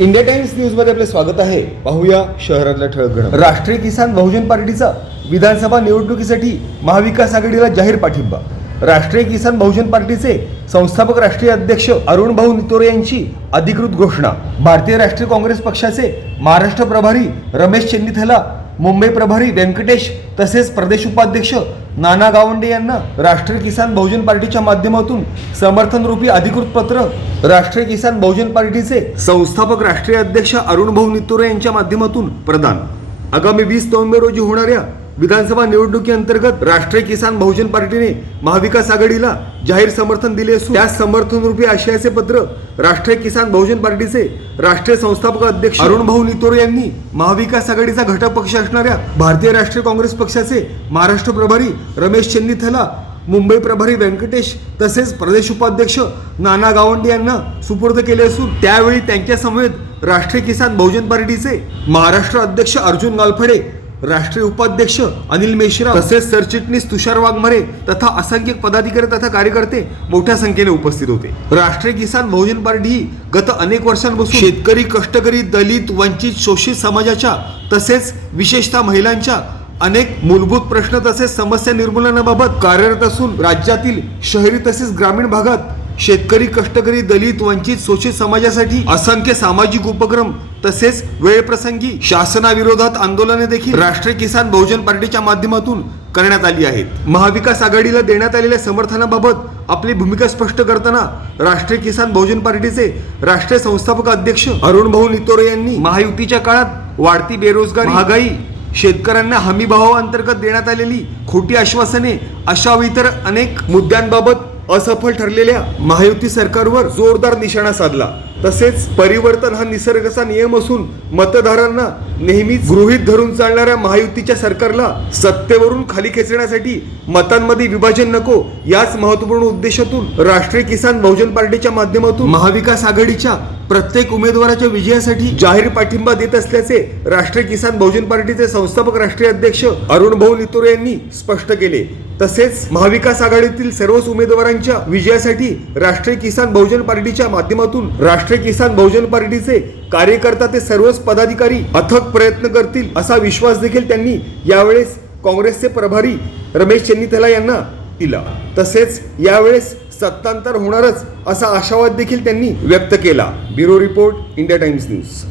India times न्यूजमध्ये आपले स्वागत आहे. पाहूया शहरातल्या ठळक राष्ट्रीय किसान बहुजन पार्टीचा विधानसभा निवडणुकीसाठी महाविकास आघाडीला जाहीर पाठिंबा. राष्ट्रीय किसान बहुजन पार्टीचे संस्थापक राष्ट्रीय अध्यक्ष अरुण भाऊ नितोरे यांची अधिकृत घोषणा. भारतीय राष्ट्रीय काँग्रेस पक्षाचे महाराष्ट्र प्रभारी रमेश चेन्नीथला मुंबई प्रभारी व्यंकटेश तसेच प्रदेश उपाध्यक्ष नाना गावंडे यांना राष्ट्रीय किसान बहुजन पार्टीच्या माध्यमातून समर्थन रूपी अधिकृत पत्र राष्ट्रीय किसान बहुजन पार्टीचे संस्थापक राष्ट्रीय अध्यक्ष अरुण भाऊ नितोरे यांच्या माध्यमातून प्रदान. आगामी वीस नोव्हेंबर रोजी होणाऱ्या विधानसभा निवडणुकीअंतर्गत राष्ट्रीय किसान बहुजन पार्टीने महाविकास आघाडीला जाहीर समर्थन दिले असून त्या समर्थन रूपी आशयाचे पत्र राष्ट्रीय किसान बहुजन पार्टीचे राष्ट्रीय संस्थापक अध्यक्ष अरुण भाऊ नितोरे यांनी महाविकास आघाडीचा घटक पक्ष असणाऱ्या भारतीय राष्ट्रीय काँग्रेस पक्षाचे महाराष्ट्र प्रभारी रमेश चेन्नीथला मुंबई प्रभारी व्यंकटेश तसेच प्रदेश उपाध्यक्ष नाना गावंडे यांना सुपूर्द केले असून त्यावेळी त्यांच्या समवेत राष्ट्रीय किसान बहुजन पार्टीचे महाराष्ट्र अध्यक्ष अर्जुन गालफडे राष्ट्रीय उपाध्यक्ष अनिल मेश्राम तसेच सरचिटणीस तुषार वाघमारे तथा असंख्य पदाधिकारी तथा कार्यकर्ते मोठ्या संख्येने उपस्थित होते. राष्ट्रीय किसान बहुजन पार्टी ही गत अनेक वर्षांपासून शेतकरी कष्टकरी दलित वंचित शोषित समाजाच्या तसेच विशेषतः महिलांच्या अनेक मूलभूत प्रश्न तसेच समस्या निर्मूलनाबाबत कार्यरत असून राज्यातील शहरी तसेच ग्रामीण भागात शेतकरी कष्टकरी दलित वंचित शोषित समाजासाठी असंख्य सामाजिक उपक्रम तसेच वेळप्रसंगी शासनाविरोधात आंदोलने देखील राष्ट्रीय किसान बहुजन पार्टीच्या माध्यमातून करण्यात आली आहेत. महाविकास आघाडीला देण्यात आलेल्या समर्थनाबाबत आपली भूमिका स्पष्ट करताना राष्ट्रीय किसान बहुजन पार्टीचे राष्ट्रीय संस्थापक अध्यक्ष अरुण भाऊ नितोरे यांनी महायुतीच्या काळात वाढती बेरोजगारी महागाई शेतकऱ्यांना हमीभावाअंतर्गत देण्यात आलेली खोटी आश्वासने अशा इतर अनेक मुद्द्यांबाबत असफल ठरलेल्या महायुती सरकारवर जोरदार निशाणा साधला. तसेच परिवर्तन हा निसर्गाचा नियम असून मतदारांना नेहमीच गृहीत धरून चालणाऱ्या महायुतीच्या सरकारला सत्तेवरून खाली खेचण्यासाठी मतांमध्ये विभाजन नको याच महत्त्वपूर्ण उद्देशातून राष्ट्रीय किसान बहुजन पार्टीच्या माध्यमातून महाविकास आघाडीच्या प्रत्येक उमेदवाराच्या विजयासाठी जाहीर पाठिंबा देत असल्याचे राष्ट्रीय किसान बहुजन पार्टीचे संस्थापक राष्ट्रीय अध्यक्ष अरुण भाऊ नितोरे यांनी स्पष्ट केले. तसेच महाविकास आघाडीतील सर्वच उमेदवारांच्या विजयासाठी राष्ट्रीय किसान बहुजन पार्टीच्या माध्यमातून राष्ट्रीय किसान बहुजन पार्टीचे कार्यकर्ता ते सर्वच पदाधिकारी अथक प्रयत्न करतील असा विश्वास देखील त्यांनी यावेळेस काँग्रेसचे प्रभारी रमेश चेन्नीथला यांना दिला. तसेच यावेळेस सत्तांतर होणारच असा आशावाद देखील त्यांनी व्यक्त केला. Bureau report India Times news.